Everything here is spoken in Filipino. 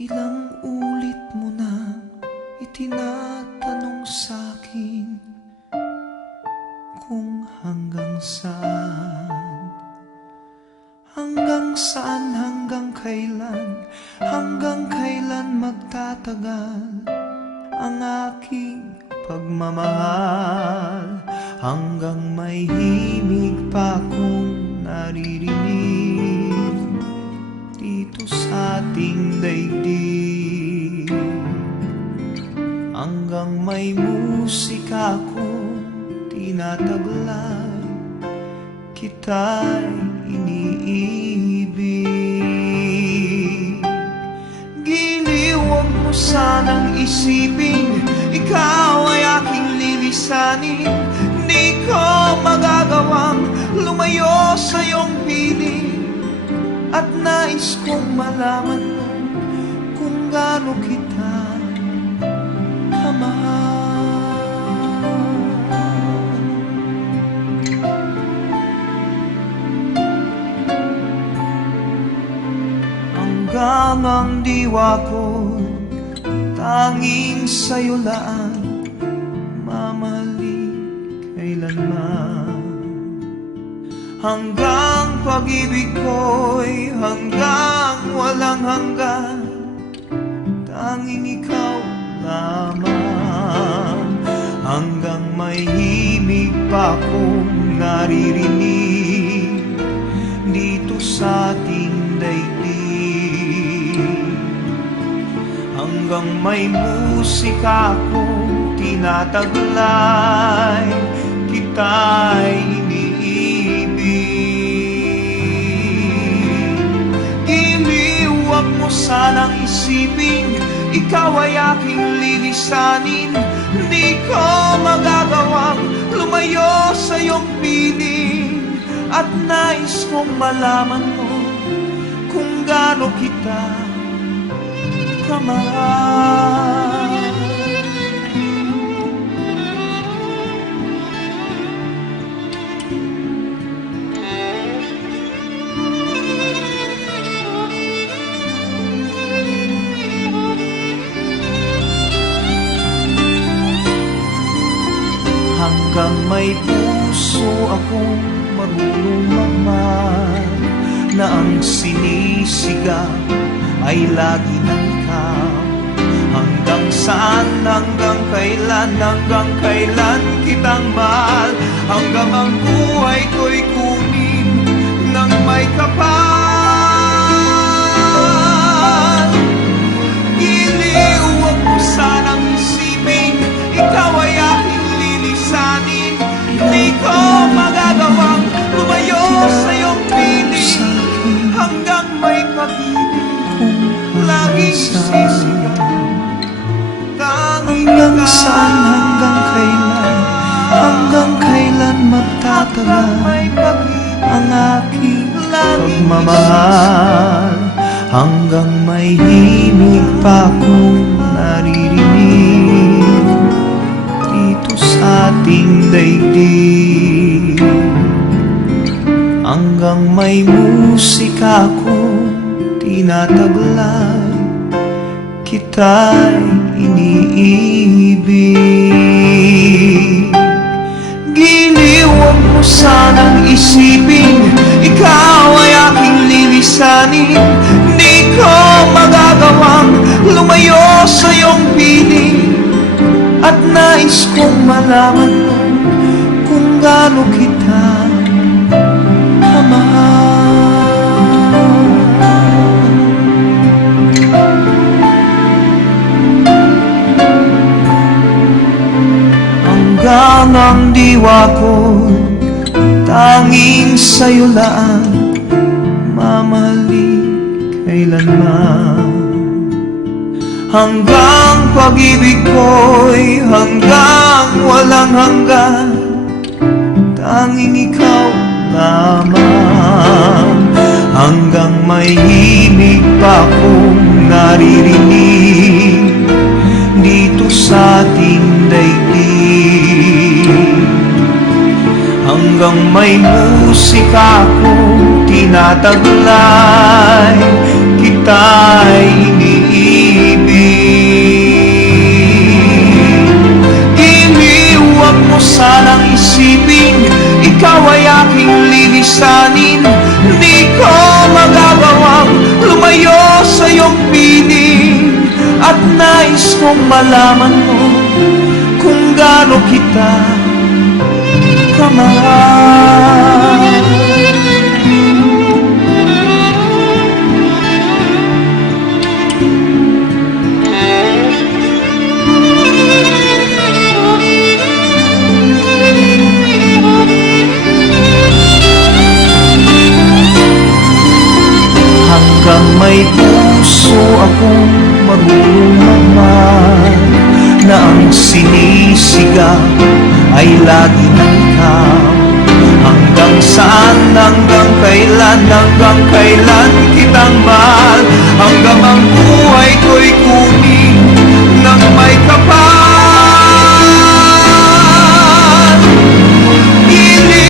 Ilang ulit mo na itinatanong sa'kin kung hanggang saan, hanggang kailan magtatagal ang aking pagmamahal, hanggang may himig pa akong naririnig dito sa ating daigdig, hanggang may musika akong tinataglay, kita'y iniibig. Giliw, huwag mo sanang isipin ikaw ay aking lilisanin. Di ko magagawang lumayo sa iyong piling, at nais kong malaman mo kung gaano kita kamahal. Hanggang ang diwa ko tanging sa'yo lang mamahalin kailanman, hanggang pag-ibig ko'y hanggang walang hanggan, tanging ikaw lamang, hanggang may himig pa akong naririnig dito sa ating daigdig, hanggang may musika akong tinataglay, kita'y iniibig. Giliw, huwag mo sanang isipin ikaw ay aking lilisanin. Di ko magagawang lumayo sa iyong piling, at nais kong malaman mo kung gaano kita kamahal. Hanggang may puso akong marunong magmahal, na ang sinisigaw ay lagi ng ikaw. Hanggang saan, hanggang kailan kitang mahal, hanggang ang buhay ko'y kunin ng may kapal. Giliw, huwag mo sanang isipin ikaw ay aking lilisanin. Di ko magagawang lumayo sa iyong piling, hanggang may pag-ibig laging sisigaw. Hanggang saan, hanggang kailan magtatagal ang aking pagmamahal, hanggang may himig pa akong naririnig dito sa ating daigdig, hanggang may musika akong tinataglay, kita'y iniibig. Giliw, huwag mo sanang isipin ikaw ay aking lilisanin. Di ko magagawang lumayo sa iyong piling, at nais kong malaman mo kung gaano kita kamahal. Hanggang ang diwa ko tanging sa'yo lang mamahalin kailanman, hanggang pag-ibig ko'y hanggang walang hanggan, tanging ikaw lamang, hanggang may himig pa akong naririnig dito sa ating daigdig, hanggang may musika akong tinataglay, kita'y iniibig. sanang isipin, ikaw ay aking lilisanin. Di ko magagawang lumayo sa iyong piling, at nais kong malaman mo kung gaano kita kamahal. Hanggang may puso akong marunong magmahal, na ang sinisigaw ay lagi ng ikaw. Hanggang saan, hanggang kailan kitang mahal, hanggang ang buhay ko'y kunin